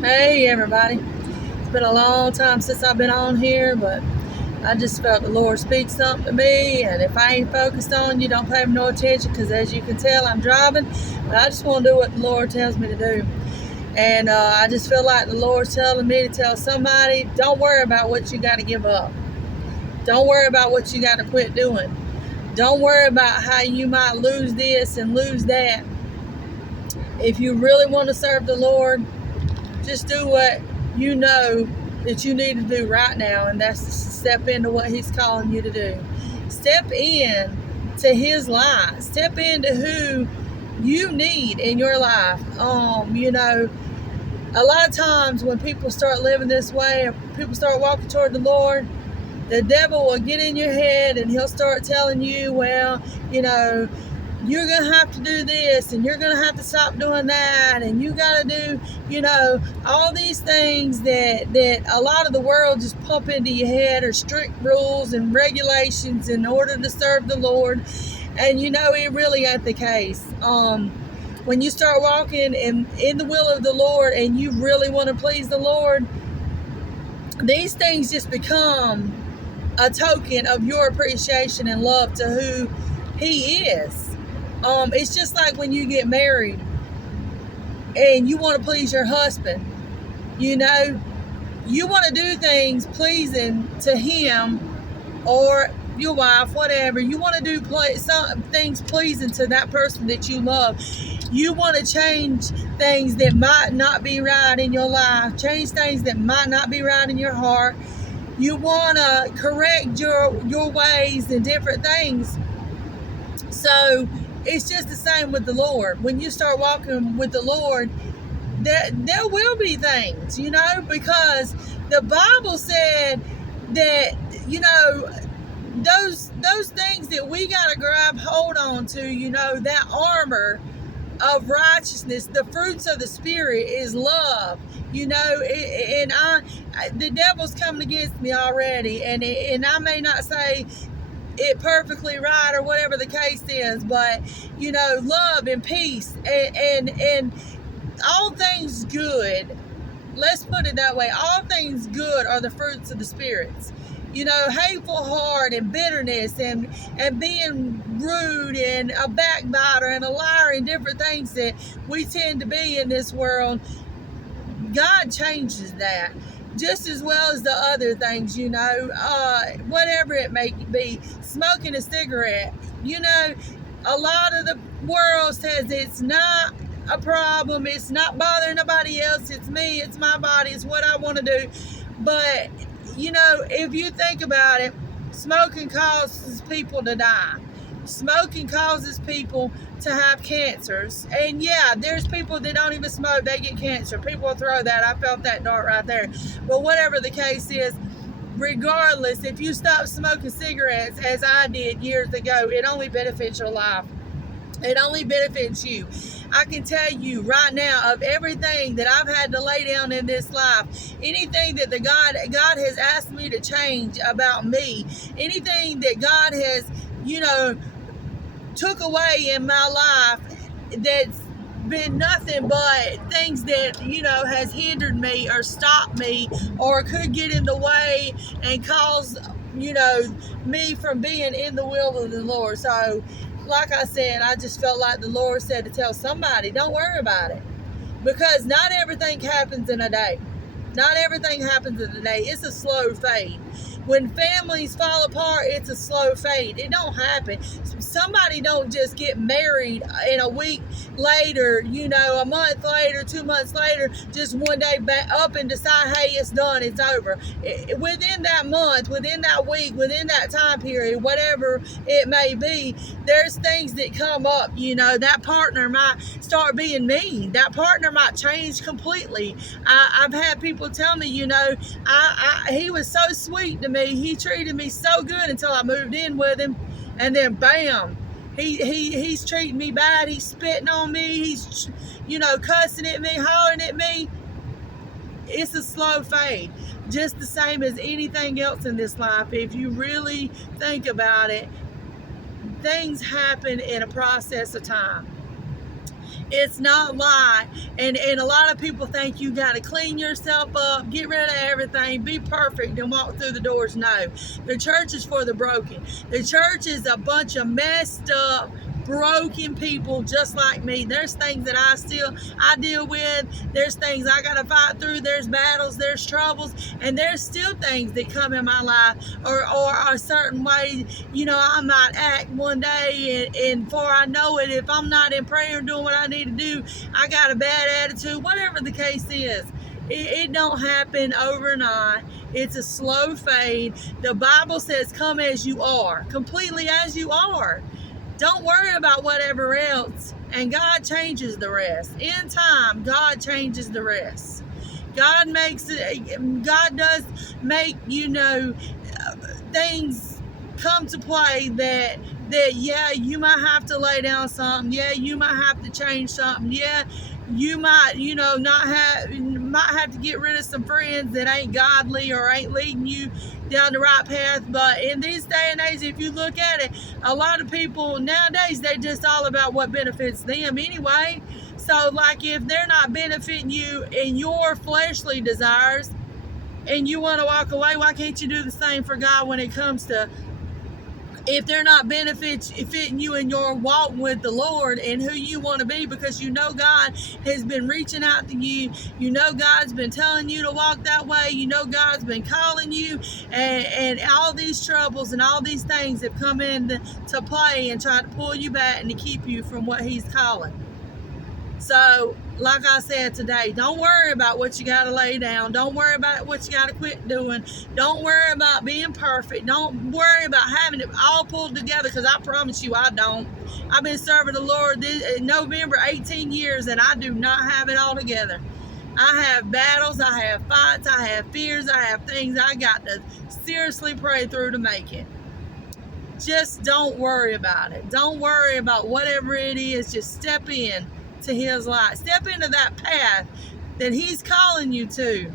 Hey everybody, it's been a long time since I've been on here, but I just felt the Lord speak something to me, and if I ain't focused on you, don't pay me no attention, because as you can tell, I'm driving, but I just want to do what the Lord tells me to do. And I just feel like the Lord's telling me to tell somebody, don't worry about what you got to give up. Don't worry about what you got to quit doing. Don't worry about how you might lose this and lose that. If you really want to serve the Lord, just do what you know that you need to do right now, and that's to step into what He's calling you to do. Step in to His life. Step into who you need in your life. A lot of times when people start living this way, or people start walking toward the Lord, the devil will get in your head and he'll start telling you, well, you're going to have to do this, and you're going to have to stop doing that, and you got to do, all these things that a lot of the world just pump into your head are strict rules and regulations in order to serve the Lord. And it really ain't the case. When you start walking in the will of the Lord and you really want to please the Lord, these things just become a token of your appreciation and love to who He is. It's just like when you get married and you want to please your husband. You want to do things pleasing to him or your wife, whatever. You want to do some things pleasing to that person that you love. You want to change things that might not be right in your life, change things that might not be right in your heart. You want to correct your ways and different things. So it's just the same with the Lord. When you start walking with the Lord, there will be things, because the Bible said that, those things that we got to grab hold on to, that armor of righteousness, the fruits of the Spirit is love, and the devil's coming against me already, and I may not say it perfectly right or whatever the case is, but love and peace and all things good. Let's put it that way. All things good are the fruits of the spirits. Hateful heart and bitterness and being rude and a backbiter and a liar and different things that we tend to be in this world. God changes that just as well as the other things, whatever it may be. Smoking a cigarette, a lot of the world says it's not a problem, it's not bothering nobody else, it's me, it's my body, it's what I want to do. But if you think about it, smoking causes people to die. Smoking causes people to have cancers. And yeah, there's people that don't even smoke, they get cancer. People will throw that. I felt that dart right there. But whatever the case is, regardless, if you stop smoking cigarettes, as I did years ago, it only benefits your life. It only benefits you. I can tell you right now, of everything that I've had to lay down in this life, anything that God has asked me to change about me, anything that God has, took away in my life, that's been nothing but things that has hindered me or stopped me or could get in the way and cause me from being in the will of the Lord. So like I said, I just felt like the Lord said to tell somebody, don't worry about it, because not everything happens in a day. Not everything happens in a day. It's a slow fade. When families fall apart, it's a slow fade. It don't happen. Somebody don't just get married in a week later, a month later, 2 months later, just one day back up and decide, hey, it's done, it's over. Within that month, within that week, within that time period, whatever it may be, there's things that come up. That partner might start being mean. That partner might change completely. I've had people tell me, he was so sweet to me. He treated me so good until I moved in with him, and then bam, he's treating me bad. He's spitting on me. He's cussing at me, hollering at me. It's a slow fade, just the same as anything else in this life. If you really think about it, things happen in a process of time. It's not light. And a lot of people think you got to clean yourself up, get rid of everything, be perfect, and walk through the doors. No. The church is for the broken. The church is a bunch of messed up, broken people just like me. There's things that I deal with. There's things I gotta fight through. There's battles, there's troubles, and there's still things that come in my life, or a certain way. I might act one day, and before I know it, if I'm not in prayer and doing what I need to do, I got a bad attitude. Whatever the case is, it don't happen overnight. It's a slow fade. The Bible says, "Come as you are, completely as you are." Don't worry about whatever else, and God changes the rest. In time, God changes the rest. God does make, things come to play that yeah, you might have to lay down something. Yeah, you might have to change something. Yeah, you might, might have to get rid of some friends that ain't godly or ain't leading you down the right path. But in this day and age, if you look at it, a lot of people nowadays, they just all about what benefits them anyway. So like, if they're not benefiting you in your fleshly desires and you want to walk away, why can't you do the same for God when it comes to, if they're not benefiting you in your walk with the Lord and who you want to be, because God has been reaching out to you, God's been telling you to walk that way, God's been calling you, and all these troubles and all these things have come into play and try to pull you back and to keep you from what He's calling. So, like I said today, don't worry about what you got to lay down. Don't worry about what you got to quit doing. Don't worry about being perfect. Don't worry about having it all pulled together, because I promise you I don't. I've been serving the Lord in November 18 years, and I do not have it all together. I have battles, I have fights, I have fears, I have things I got to seriously pray through to make it. Just don't worry about it. Don't worry about whatever it is. Just step in to His light. Step into that path that He's calling you to.